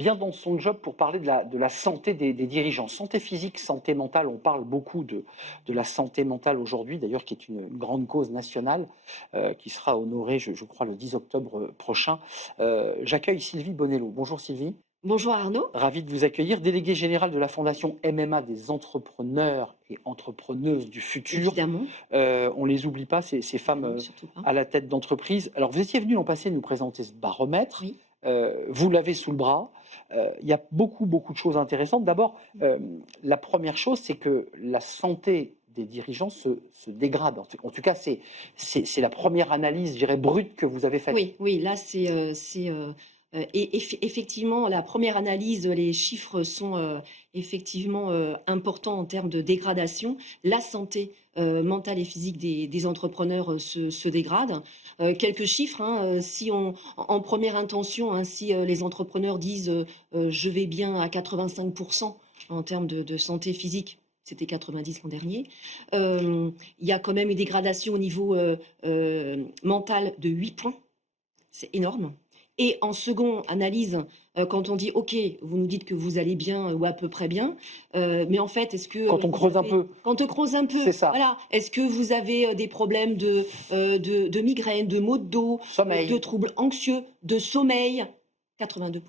bien dans son job pour parler de la santé des dirigeants. Santé physique, santé mentale, on parle beaucoup de la santé mentale aujourd'hui, d'ailleurs qui est une grande cause nationale qui sera honorée, je crois, le 10 octobre prochain. J'accueille Sylvie Bonello. Bonjour Sylvie. Bonjour Arnaud, Ravi de vous accueillir, déléguée générale de la Fondation MMA des entrepreneurs et entrepreneuses du futur. évidemment. On les oublie pas, ces femmes Non, surtout pas. à la tête d'entreprise. Alors, vous étiez venu l'an passé nous présenter ce baromètre. Oui. Vous l'avez sous le bras. Il y a beaucoup, beaucoup de choses intéressantes. D'abord, la première chose, c'est que la santé des dirigeants se dégrade. En tout cas, c'est la première analyse, je dirais, brute que vous avez faite. Oui, oui, là effectivement la première analyse, les chiffres sont effectivement importants en termes de dégradation. La santé mentale et physique des entrepreneurs se dégrade. Quelques chiffres, hein, si on, en première intention, hein, si les entrepreneurs disent je vais bien à 85% en termes de santé physique. C'était 90 l'an dernier. Il y a quand même une dégradation au niveau mental de 8 points. C'est énorme. Et en second analyse, quand on dit OK, vous nous dites que vous allez bien ou à peu près bien, mais en fait, est-ce que Quand on vous creuse un avez peu, quand on creuse un peu, c'est ça. voilà, est-ce que vous avez des problèmes de migraine, de maux de dos, de Sommeil. troubles anxieux, de sommeil? 82.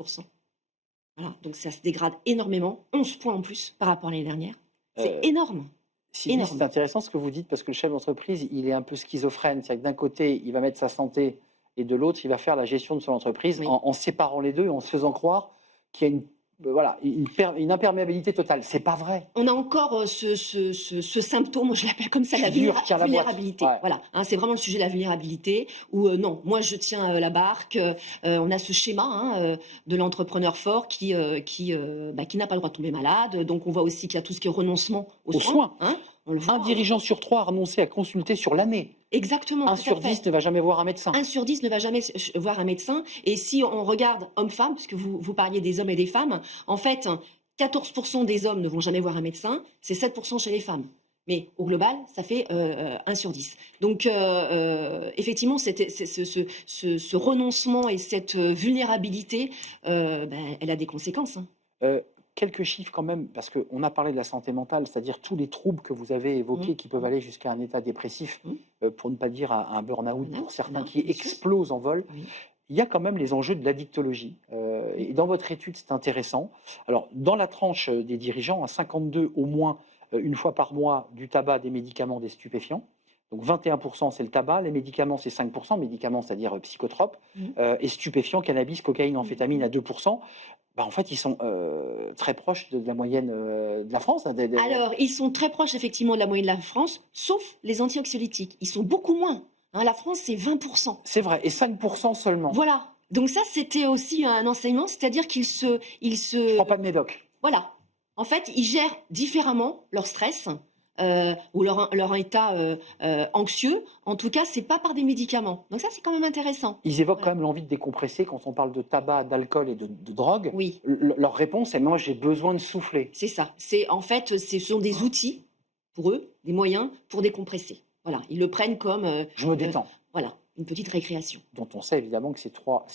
Voilà, donc ça se dégrade énormément, 11 points en plus par rapport à l'année dernière. C'est Euh, énorme, Sylvie, c'est énorme. intéressant ce que vous dites parce que le chef d'entreprise, il est un peu schizophrène. C'est-à-dire que d'un côté, il va mettre sa santé et de l'autre, il va faire la gestion de son entreprise Oui. en séparant les deux et en se faisant croire qu'il y a voilà, une imperméabilité totale. C'est pas vrai. On a encore ce symptôme, moi je l'appelle comme ça, Je la suis dur, tiens la boîte. vulnérabilité. Ouais. Voilà, hein, c'est vraiment le sujet de la vulnérabilité où non, moi je tiens la barque. On a ce schéma hein, de l'entrepreneur fort qui n'a pas le droit de tomber malade. Donc on voit aussi qu'il y a tout ce qui est renoncement aux Aux soins. soins. Hein, on le voit. Un dirigeant sur trois a renoncé à consulter sur l'année. Exactement, Un tout à sur fait. 10 ne va jamais voir un médecin. 1 sur 10 ne va jamais voir un médecin. Et si on regarde homme-femme, puisque vous parliez des hommes et des femmes, en fait, 14% des hommes ne vont jamais voir un médecin, c'est 7% chez les femmes. Mais au global, ça fait 1 sur 10. Donc, effectivement, ce renoncement et cette vulnérabilité, elle a des conséquences. Hein. Euh, Quelques chiffres quand même, parce qu'on a parlé de la santé mentale, c'est-à-dire tous les troubles que vous avez évoqués qui peuvent Mmh. aller jusqu'à un état dépressif, Mmh. pour ne pas dire un burn-out Voilà, pour certains voilà, qui bien sûr. explosent en vol. Oui. Il y a quand même les enjeux de l'addictologie. Mmh. Et dans votre étude, c'est intéressant. Alors, dans la tranche des dirigeants, à 52 au moins une fois par mois, du tabac, des médicaments, des stupéfiants. Donc 21%, c'est le tabac, les médicaments, c'est 5%, médicaments, c'est-à-dire psychotropes, Mmh. et stupéfiants, cannabis, cocaïne, amphétamine Mmh. à 2%. Bah, en fait, ils sont très proches de la moyenne de la France. Hein, Alors, ils sont très proches effectivement de la moyenne de la France, sauf les antioxylytiques. Ils sont beaucoup moins. Hein, la France, c'est 20%. C'est vrai, et 5% seulement. Voilà. Donc ça, c'était aussi un enseignement, c'est-à-dire Je prends pas de médoc. voilà. En fait, ils gèrent différemment leur stress ou leur état anxieux. En tout cas, c'est pas par des médicaments. Donc ça, c'est quand même intéressant. Ils évoquent Voilà. quand même l'envie de décompresser quand on parle de tabac, d'alcool et de drogue. Oui, Leur réponse est: moi, j'ai besoin de souffler. c'est ça. C'est en fait, ce sont des outils pour eux, des moyens pour décompresser. Voilà, ils le prennent comme Je me euh, détends. voilà, une petite récréation. Dont on sait évidemment que ces trois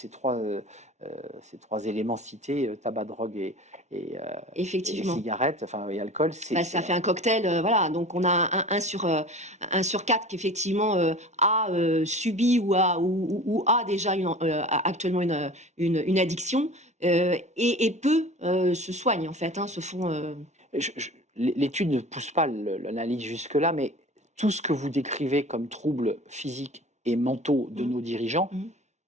éléments cités, tabac, drogue et Effectivement. cigarettes, enfin, et alcool, Bah, ça fait un cocktail, voilà, donc on a un sur 4 qui effectivement, a, subi ou a déjà a actuellement une addiction, et peu, se soignent en fait, hein, se font, l'étude ne pousse pas l'analyse jusque-là, mais tout ce que vous décrivez comme troubles physiques et mentaux de mmh, nos dirigeants mmh.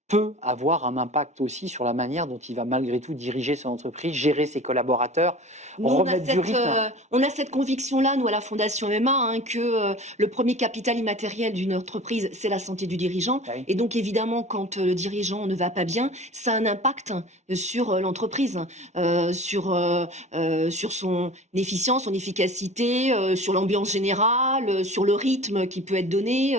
peut avoir un impact aussi sur la manière dont il va malgré tout diriger son entreprise, gérer ses collaborateurs, Nous, remettre du rythme. on a cette conviction-là, nous, à la Fondation MMA, hein, que le premier capital immatériel d'une entreprise, c'est la santé du dirigeant. Oui. Et donc, évidemment, quand le dirigeant ne va pas bien, ça a un impact sur l'entreprise, sur son efficience, son efficacité, sur l'ambiance générale, sur le rythme qui peut être donné.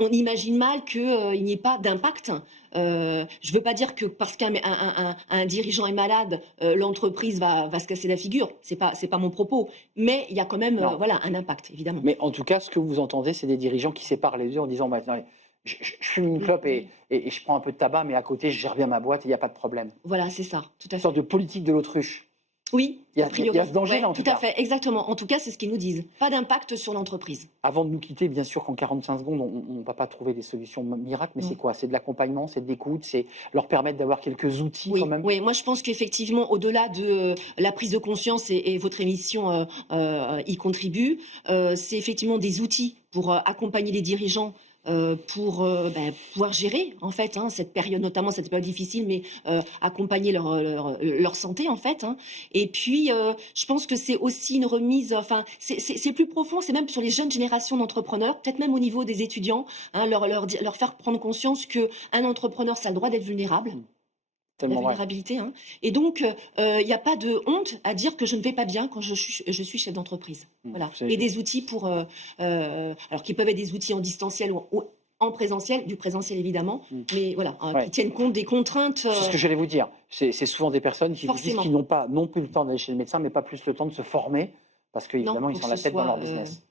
On imagine mal qu'il n'y ait pas d'impact. Je ne veux pas dire que parce qu'un dirigeant est malade, l'entreprise va se casser la figure. C'est pas mon propos. Mais il y a quand même Non. voilà, un impact, évidemment. Mais en tout cas, ce que vous entendez, c'est des dirigeants qui séparent les deux en disant: bah, attendez, je fume une clope Oui. et je prends un peu de tabac, mais à côté, je gère bien ma boîte et il n'y a pas de problème. Voilà, c'est ça, tout à Une fait. sorte de politique de l'autruche. Oui, Il y a a, il y a priori, ce danger-là, ouais, en tout tout à cas. fait, exactement. En tout cas, c'est ce qu'ils nous disent. Pas d'impact sur l'entreprise. Avant de nous quitter, bien sûr qu'en 45 secondes, on ne va pas trouver des solutions miracles, mais c'est Non. quoi? C'est de l'accompagnement, c'est de l'écoute, c'est leur permettre d'avoir quelques outils quand Oui, même? oui, moi je pense qu'effectivement, au-delà de la prise de conscience et votre émission y contribue, c'est effectivement des outils pour accompagner les dirigeants. Pour pouvoir gérer en fait cette période, notamment cette période difficile, mais accompagner leur santé en fait. Et puis, je pense que c'est aussi une remise, enfin, c'est plus profond, c'est même sur les jeunes générations d'entrepreneurs, peut-être même au niveau des étudiants, leur faire prendre conscience qu'un entrepreneur, ça a le droit d'être vulnérable. Mmh, La tellement vrai. vulnérabilité, et donc il y a pas de honte à dire que je ne vais pas bien quand je suis chef d'entreprise. Mmh, Voilà, c'est et des outils pour, alors qui peuvent être des outils en distanciel ou en présentiel, du présentiel évidemment, mmh, mais voilà, qui ouais. tiennent compte des contraintes, C'est ce que j'allais vous dire. C'est souvent des personnes qui vous disent qu'ils forcément. n'ont pas non plus le temps d'aller chez le médecin, mais pas plus le temps de se former, parce Non, qu'évidemment, ils pour sont que la ce tête dans leur soit, business.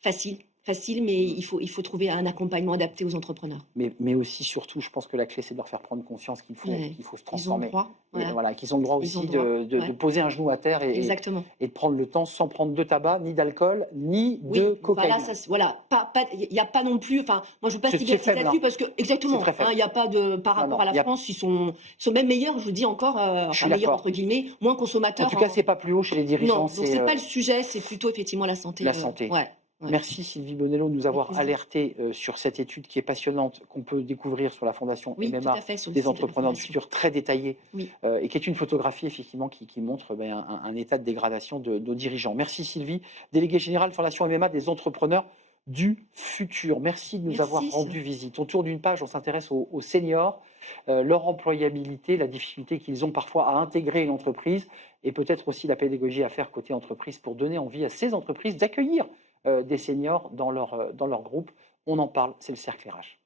facile, mais Mmh. il faut trouver un accompagnement adapté aux entrepreneurs. Mais aussi, surtout, je pense que la clé, c'est de leur faire prendre conscience Ouais, qu'il faut se ils ont le transformer. droit, Et voilà, voilà, qu'ils ont le droit ils ont aussi le droit, de ouais, poser un genou à terre exactement. et de prendre le temps sans prendre de tabac, ni d'alcool, ni de Oui, voilà, cocaïne. ça voilà, pas il y a pas non plus, enfin, moi je veux pas C'est stigmatiser faible, là-dessus hein. parce que C'est très exactement, faible. il y a pas de par Non, rapport non, à la France, ils sont même meilleurs, je vous dis encore, je suis enfin «meilleurs» entre d'accord. guillemets, moins En consommateurs tout cas, c'est pas plus haut chez les dirigeants, non, donc c'est c'est pas le sujet, c'est plutôt effectivement la santé, la santé. ouais, ouais, Merci Sylvie Bonello de nous avec avoir plaisir. alertés sur cette étude qui est passionnante, qu'on peut découvrir sur la Fondation Oui, tout à MMA fait, sur le des site de la entrepreneurs du fondation. futur, très détaillée, Oui, et qui est une photographie effectivement qui montre un état de dégradation de nos dirigeants. Merci Sylvie, déléguée générale Fondation MMA des entrepreneurs du futur. Merci de nous avoir merci. rendu visite. Autour d'une page, on s'intéresse aux seniors, leur employabilité, la difficulté qu'ils ont parfois à intégrer une entreprise et peut-être aussi la pédagogie à faire côté entreprise pour donner envie à ces entreprises d'accueillir des seniors dans leur groupe. On en parle, c'est le cercle RH.